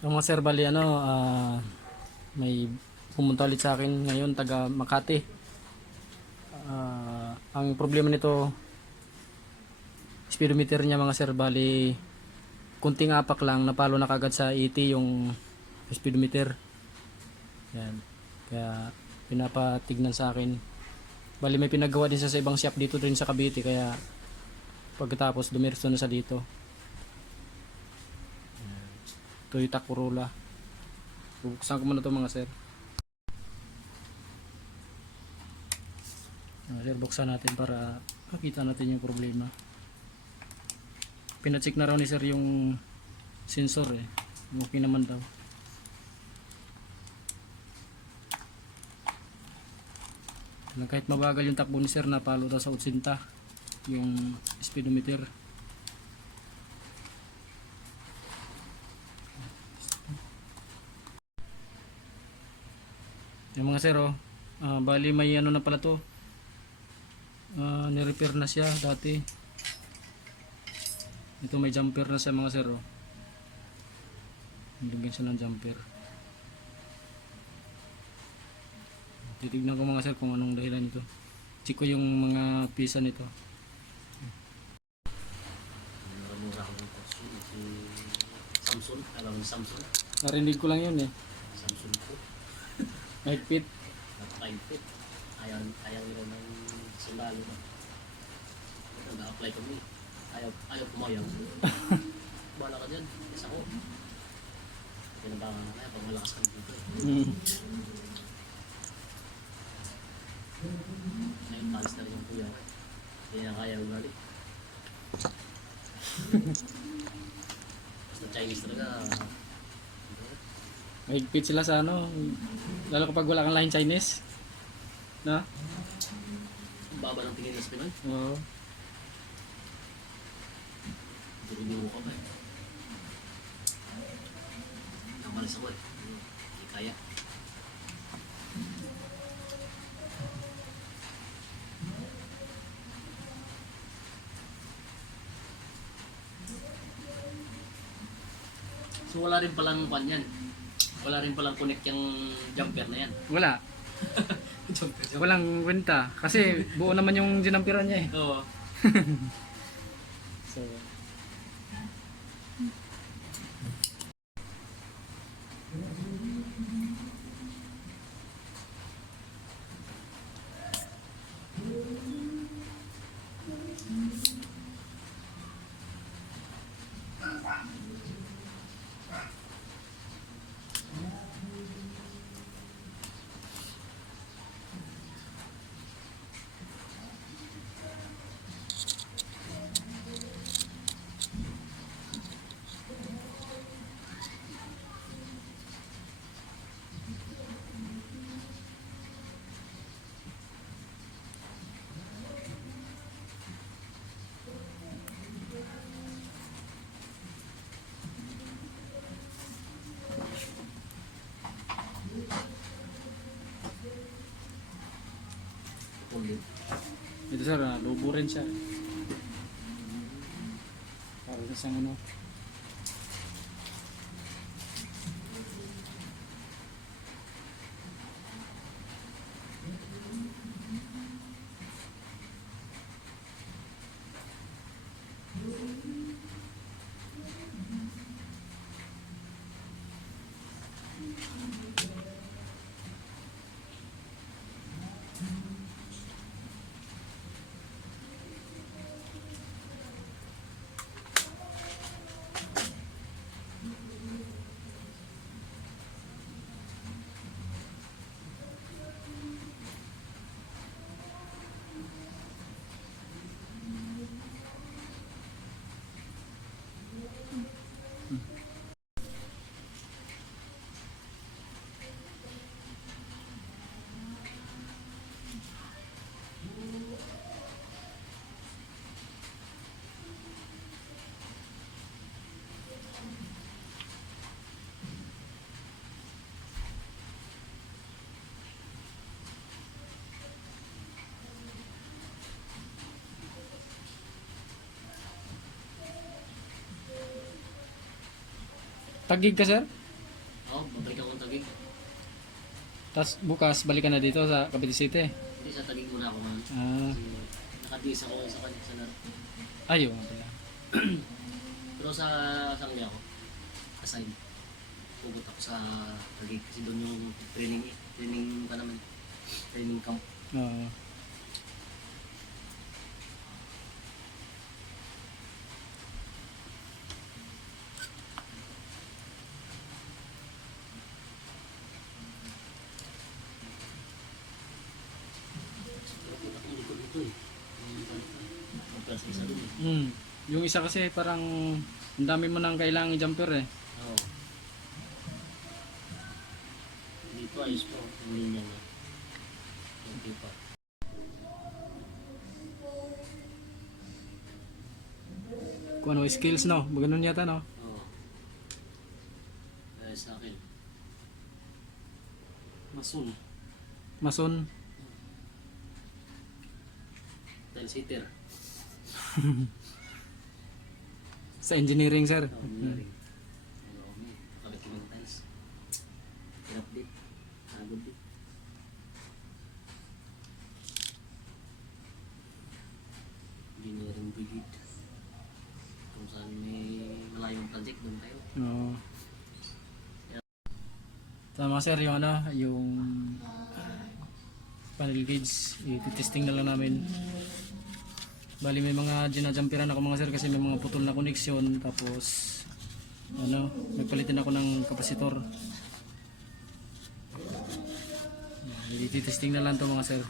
Yung mga sir, bali ano, may pumunta ulit sa akin ngayon, taga Makati. Ang problema nito, speedometer niya mga sir, bali kunting apak lang, napalo na kagad sa 80 yung speedometer. Yan. Kaya pinapatignan sa akin. Bali may pinagawa din sa ibang shop dito rin sa Cavite, kaya pagkatapos dumiretso na sa dito. Toyota Corolla. Bubuksan ko muna to mga sir. Sir, buksan natin para makita natin yung problema. Pinacheck na raw ni sir yung sensor eh. Okay naman daw. Kahit mabagal yung takbo ni sir, napalo daw sa 80 yung speedometer. Yung mga sir oh, bali may ano na pala to, ni-repair na siya dati. Ito may jumper na sa mga sir oh. Nilagyan siya ng jumper. Titignan ko mga sir kung anong dahilan nito. Check ko yung mga pisa nito. Samsung, alam mo Samsung? Narinig ko lang yun eh. Samsung po. Mahigpit. Naka-5 ayaw nila ng sundalo ba? Nag-apply kami. Ayaw pumayag. Bala ka dyan. Isa ko. Pinabangan na kaya pag malakas kami dito eh. Naipalis na rin yung kuya. Hindi na kaya ugali. Basta Chinese talaga. Mahigpit sila sa ano. Lalo kapag wala kang lahin Chinese. Na? Baba ng tingin sa Pinoy. Oo. Duro-duro ka ba eh. Namalis ako eh. Hindi kaya. So wala rin palang pan yan. Wala rin palang connect yung jumper na yan. Wala. Jumper. Walang kwenta. Kasi buo naman yung dinampiran niya eh. Oo. So, ito sir, lobo rin siya. Para sa isang ano. Tagig ka sir? Tapos bukas balikan na dito sa Cavite City. Hindi sa Taguig muna ako man. Ah, Kasi nakadis ako sa kanya sa laro. ayun nga pala. Pero sa sangli ako, assign. Pupunta ako sa Taguig kasi doon yung training pa naman. Training camp. Oo. Pero puta kong likod ito eh. Magkas isa doon eh. Yung isa kasi parang ang dami mo nang kailangang jumper eh. Oo. Dito ayos po. Yung linya niya. Okay pa. Kung ano skills no, ganun yata no. Oo. Kaya sa akin. Masun. Mason. Tile sitter. Sa engineering sir. Oo, engineering. Ano kami. Kapalit ko ng tiles. Hirap din. Nagod din. Engineering brigade. Kung saan may malayong project doon tayo. Oo. Tama sir, yung ano, yung panel gauge, i-testing na lang namin. Bali may mga ginajumperan ako mga sir kasi may mga putol na koneksyon, tapos ano, nagpalitin ako ng kapasitor. I-testing na lang to mga sir.